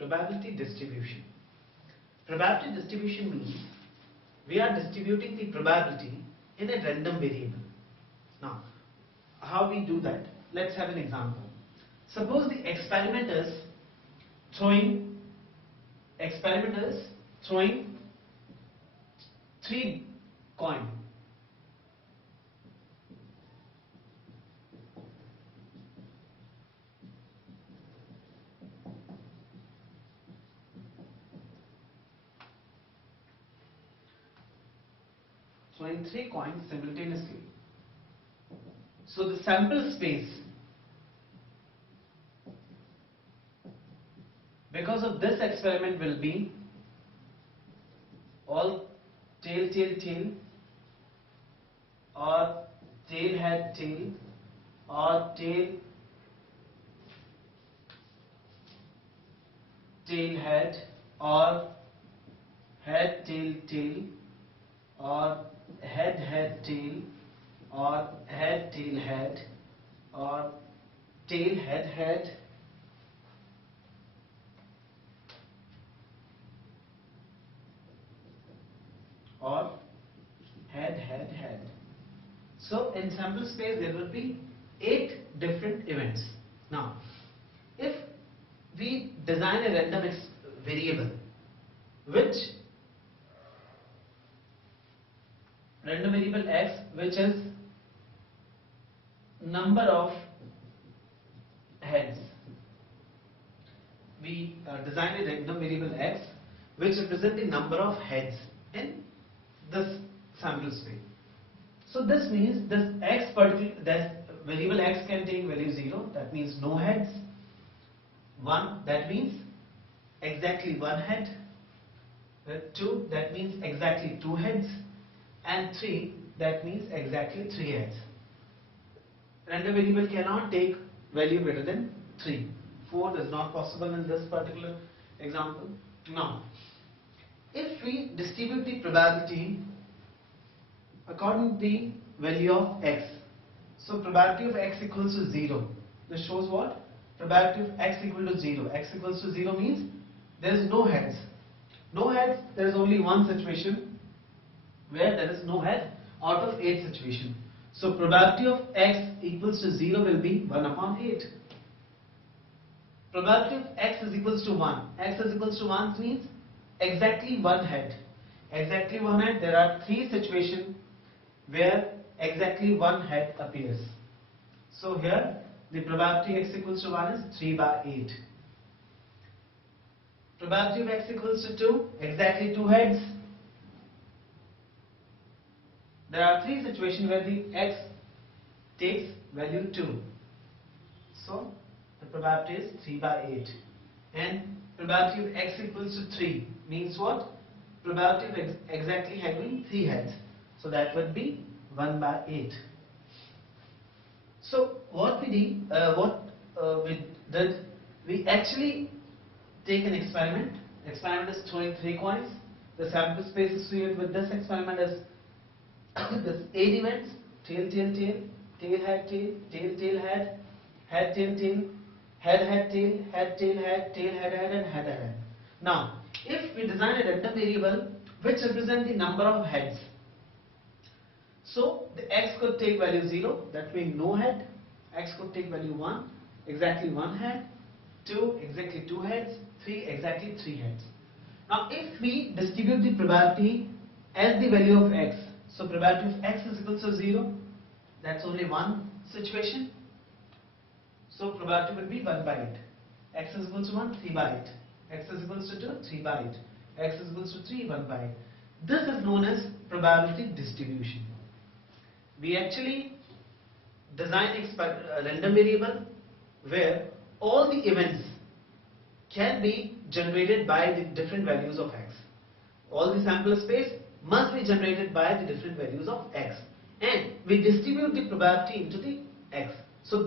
Probability distribution. Probability distribution means we are distributing the probability in a random variable. Now, how we do that? Let's have an example. Suppose the experiment is throwing 3 coins. Throwing 3 coins simultaneously. So the sample space, because of this experiment, will be all tail, tail, tail, or tail, head, tail, or tail, tail, head, or head, tail, tail, or head, head, tail, or head, tail, head, or tail, head, head, or head, head, head. So in sample space there will be 8 different events. Now, if we design a random variable, which x, which is number of heads, we design a random variable x which represents the number of heads in this sample space. So this means this variable x can take value 0, that means no heads. 1, that means exactly 1 head. 2, that means exactly 2 heads. And 3, that means exactly 3 heads. Random variable cannot take value greater than 3. 4 is not possible in this particular example. Now, if we distribute the probability according to the value of x, so probability of x equals to 0. This shows what? Probability of x equal to 0. X equals to 0 means there is no heads. No heads, there is only one situation where there is no head out of 8 situations. So probability of x equals to 0 will be 1 upon 8. Probability of x is equals to 1. X is equals to 1 means exactly 1 head. Exactly 1 head, there are 3 situations where exactly 1 head appears. So here the probability x equals to 1 is 3 by 8. Probability of x equals to 2, exactly 2 heads. There are 3 situations where the x takes value 2. So the probability is 3 by 8. And probability of x equals to 3 means what? Probability of exactly having 3 heads. So that would be 1 by 8. So what we did, we actually take an experiment. Experiment is throwing 3 coins. The sample space associated with this experiment is this 8 events: tail, tail, tail, tail, head, tail, head, head, tail, tail, head, tail, head, tail, head, tail, head, and head, head. Now, if we design a random variable which represents the number of heads, so the x could take value 0, that means no head. X could take value 1, exactly 1 head. 2, exactly 2 heads. 3, exactly 3 heads. Now, if we distribute the probability as the value of x, so probability of x is equal to 0, that's only one situation. So probability will be 1 by 8. X is equal to 1, 3 by 8. X is equal to 2, 3 by 8. X is equal to 3, 1 by 8. This is known as probability distribution. We actually design a random variable where all the events can be generated by the different values of x. All the sample space must be generated by the different values of x, and we distribute the probability into the x. So